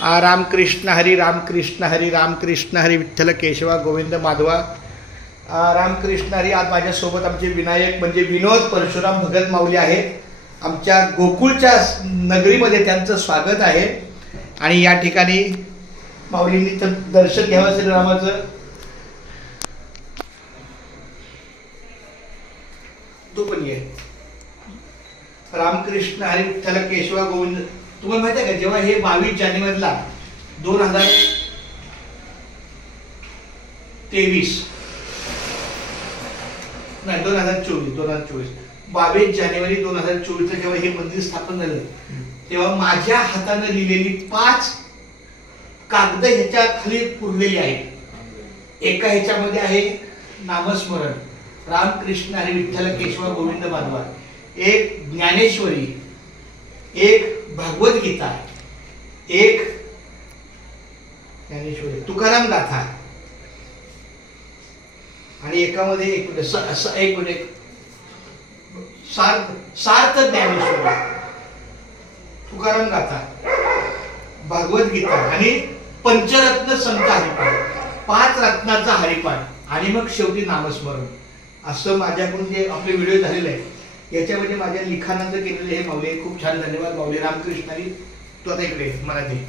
रामकृष्ण हरी रामकृष्ण हरी रामकृष्ण हरी विठ्ठल केशवा गोविंद माधवा रामकृष्ण हरी। आज माझ्यासोबत आमचे विनायक म्हणजे विनोद परशुराम भगत माऊली आहेत। आमच्या गोकुळच्या नगरीमध्ये त्यांचं स्वागत आहे आणि या ठिकाणी माऊलींनी तर दर्शन घ्यावं श्रीरामाचं। तो पण ये रामकृष्ण हरी विठ्ठल केशवा गोविंद। तुम्हाला माहिती आहे का, जेव्हा हे 22 जानेवारीला 2023 नाही 2024 22 जानेवारी 2024 जेव्हा हे मंदिर स्थापन झालं तेव्हा माझ्या हाताने लिहिलेली 5 कागद ह्याच्या खाली पुरलेली आहेत। एका ह्याच्यामध्ये आहे नामस्मरण रामकृष्ण हरी विठ्ठल केशवा गोविंद माधवा, एक ज्ञानेश्वरी, एक भगवत गीता, एक ज्ञानेश्वरी तुकाराम गाथा आणि एकामध्ये एक सार्थ ज्ञानेश्वरी, तुकाराम गाथा, भगवत गीता आणि पंचरत्न संत हरिपाठ, 5 रत्नाचा हरिपाठ आणि मग शेवटी नामस्मरण। असं माझ्याकडून जे आपले व्हिडिओ झालेले आहे याच्यामध्ये माझ्या लिखाणाचं केलेलं हे माऊली खूप छान। धन्यवाद माऊली। रामकृष्ण हरी। तो आता इकडे मराठी